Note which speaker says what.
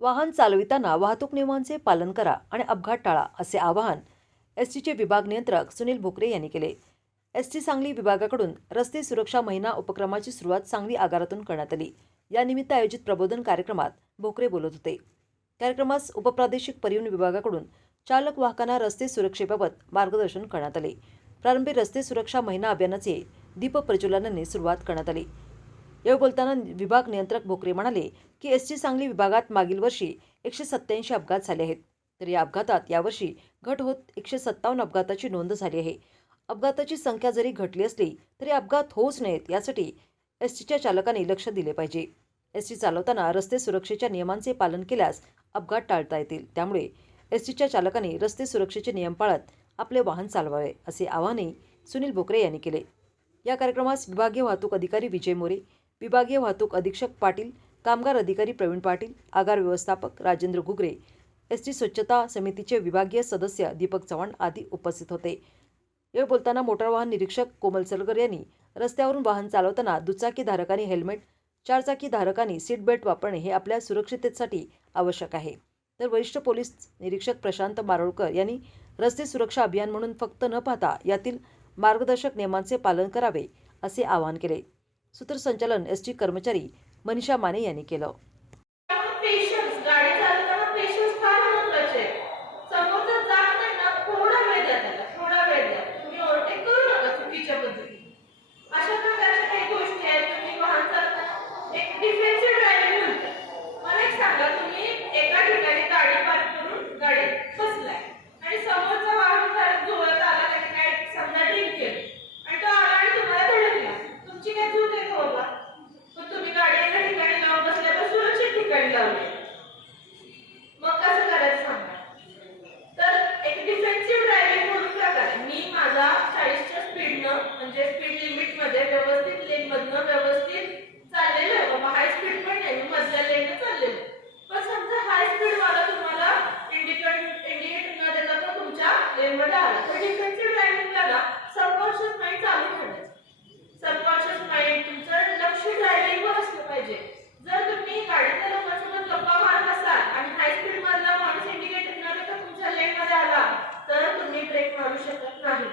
Speaker 1: वाहन चालविताना वाहतूक नियमांचे पालन करा आणि अपघात टाळा असे आवाहन एस टीचे विभाग नियंत्रक सुनील भोकरे यांनी केले. एस टी सांगली विभागाकडून रस्ते सुरक्षा महिना उपक्रमाची सुरुवात सांगली आगारातून करण्यात आली. यानिमित्त आयोजित प्रबोधन कार्यक्रमात भोकरे बोलत होते. कार्यक्रमास उपप्रादेशिक परिवहन विभागाकडून चालक वाहकांना रस्ते सुरक्षेबाबत मार्गदर्शन करण्यात आले. प्रारंभी रस्ते सुरक्षा महिना अभियानाचे दीप प्रज्वलनाने सुरुवात करण्यात आली. यावेळी बोलताना विभाग नियंत्रक भोकरे म्हणाले की एस टी सांगली विभागात मागील वर्षी एकशे सत्त्याऐंशी अपघात झाले आहेत. तर या अपघातात यावर्षी घट होत एकशे सत्तावन्न अपघाताची नोंद झाली आहे. अपघाताची संख्या जरी घटली असली तरी अपघात होऊच नयेत यासाठी एस टीच्या चालकांनी लक्ष दिले पाहिजे. एस टी चालवताना रस्ते सुरक्षेच्या नियमांचे पालन केल्यास अपघात टाळता येतील. त्यामुळे एस टीच्या चालकांनी रस्ते सुरक्षेचे नियम पाळत आपले वाहन चालवावे असे आवाहनही सुनील बोकरे यांनी केले. या कार्यक्रमास विभागीय वाहतूक अधिकारी विजय मोरे विभागीय वाहतूक अधीक्षक पाटील कामगार अधिकारी प्रवीण पाटील आगार व्यवस्थापक राजेंद्र घुगरे एस टी स्वच्छता समितीचे विभागीय सदस्य दीपक चव्हाण आदी उपस्थित होते. यावेळी बोलताना मोटार वाहन निरीक्षक कोमल सलगर यांनी रस्त्यावरून वाहन चालवताना दुचाकी धारकांनी हेल्मेट चारचाकी धारकांनी सीट बेल्ट वापरणे हे आपल्या सुरक्षिततेसाठी आवश्यक आहे. तर वरिष्ठ पोलीस निरीक्षक प्रशांत मारोळकर यांनी रस्ते सुरक्षा अभियान म्हणून फक्त न पाहता यातील मार्गदर्शक नियमांचे पालन करावे असे आवाहन केले. सूत्रसंचालन एस टी कर्मचारी मनीषा माने यांनी केलं.
Speaker 2: स्पीड लिमिटमध्ये व्यवस्थित लेन मधनं व्यवस्थित चाललेलं आहे. बाबा हाय स्पीड पण नाही मी मधल्या लेन चाललेलं पण समजा हाय स्पीड वाला तुम्हाला इंडिकेट इंडिकेटर न देता तो तुमच्या लेन मध्ये आला. तर डिफेन्सिव्ह ड्रायव्हिंगला ना सबकॉन्शियस माइंड चालू ठेवायचं. सबकॉन्शियस माइंड तुमचं लक्ष ड्रायव्हिंगवर असलं पाहिजे. जर तुम्ही गाडीच्या लोकांसोबत गप्पा मारत असाल आणि हाय स्पीड मधला माणूस इंडिकेटर न देता तुमच्या लेन मध्ये आला तर तुम्ही ब्रेक मारू शकत नाही.